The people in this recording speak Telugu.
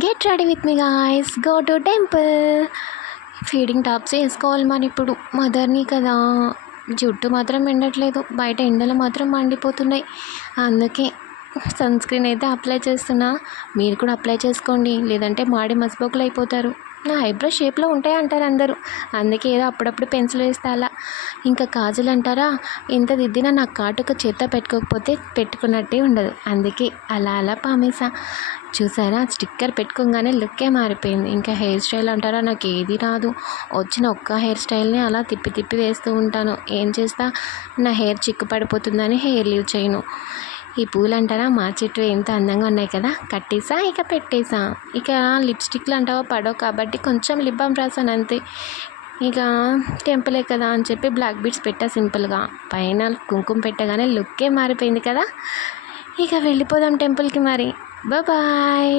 Get ready with me guys, go to temple. Feeding tops వేసుకోవాలి మరి. ఇప్పుడు మదర్ని కదా, జుట్టు మాత్రం ఎండట్లేదు, బయట ఎండలు మాత్రం మండిపోతున్నాయి. అందుకే సన్ స్క్రీన్ అయితే అప్లై చేస్తున్నా. మీరు కూడా అప్లై చేసుకోండి, లేదంటే మాడి మసిపోకులు అయిపోతారు. నా ఐబ్రో షేప్లో ఉంటాయి అంటారు అందరూ, అందుకే ఏదో అప్పుడప్పుడు పెన్సిల్ వేస్తా అలా. ఇంకా కాజల్ అంటారా, ఎంత దిద్దినా నా కాటుక చేత్తో పెట్టుకోకపోతే పెట్టుకున్నట్టే ఉండదు, అందుకే అలా అలా పామేసా. చూసారా, స్టిక్కర్ పెట్టుకోగానే లుక్కే మారిపోయింది. ఇంకా హెయిర్ స్టైల్ అంటారా, నాకు ఏది రాదు. వచ్చిన ఒక్క హెయిర్ స్టైల్ని అలా తిప్పి తిప్పి వేస్తూ ఉంటాను. ఏం చేస్తా, నా హెయిర్ చిక్కు పడిపోతుందని హెయిర్ లీవ్ చేయను. ఈ పూలు అంటారా, మా చెట్టు ఎంత అందంగా ఉన్నాయి కదా, కట్టేసా ఇక పెట్టేసా. ఇక లిప్స్టిక్లు అంటావా పడవు కాబట్టి కొంచెం లిప్ బామ్ రాసాను అంతే. ఇక టెంపులే కదా అని చెప్పి బ్లాక్ బీడ్స్ పెట్టా సింపుల్గా. పైన కుంకుమ పెట్టగానే లుక్కే మారిపోయింది కదా. ఇక వెళ్ళిపోదాం టెంపుల్కి మరి. బాయ్.